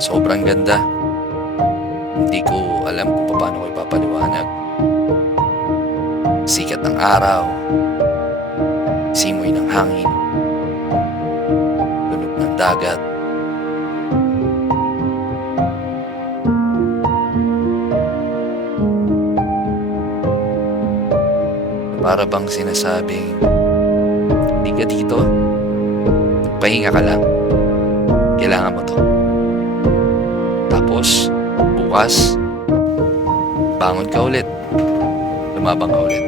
Sobrang ganda. Hindi ko alam kung paano ko ipapaliwanag. Sikat ng araw, simoy ng hangin, tunog ng dagat. Para bang sinasabing, hindi ka dito, pahinga ka lang. Kailangan mo to. Tapos, bukas, bangon ka ulit. Lumabang ka ulit.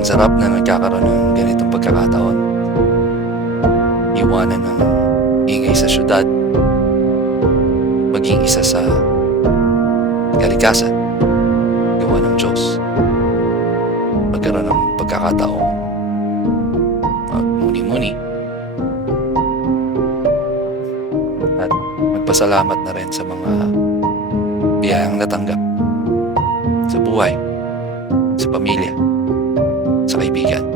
Ang sarap na nagkakaroon ng ganitong pagkakataon. Iwanan ng ingay sa syudad, maging isa sa kalikasan, gawa ng Diyos. Magkaroon ng pagkakataong magmuni-muni at magpasalamat na rin sa mga biyayang natanggap sa buhay, sa pamilya, sa kaibigan.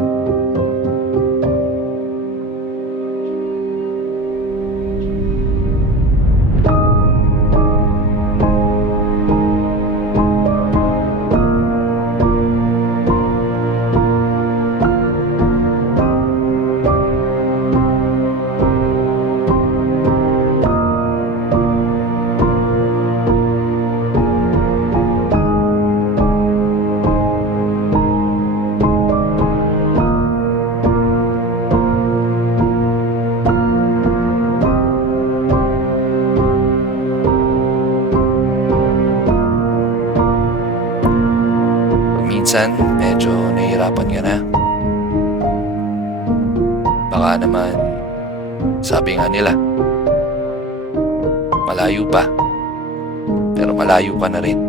Minsan, medyo nahihirapan ka na. Baka naman, sabi nga nila, malayo pa. Pero malayo ka na rin.